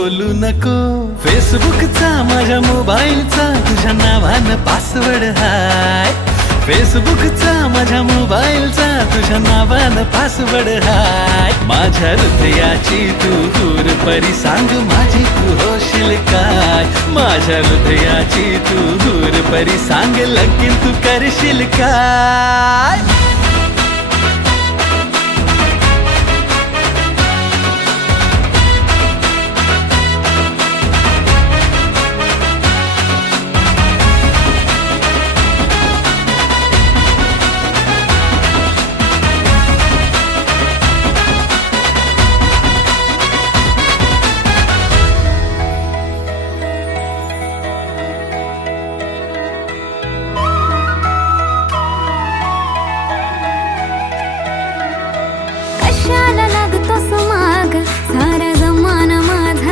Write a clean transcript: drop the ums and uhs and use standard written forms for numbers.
बोलू नको फेसबुकचा माझ्या मोबाईलचा तुझ्या नावानं पासवर्ड हाय. फेसबुकचा माझ्या मोबाईलचा तुझ्या नावानं पासवर्ड हाय. माझ्या हृदयाची तू दूर परी सांग माझी तू होशील काय. माझ्या हृदयाची तू दूर परी सांग लगीन तू करशील काय.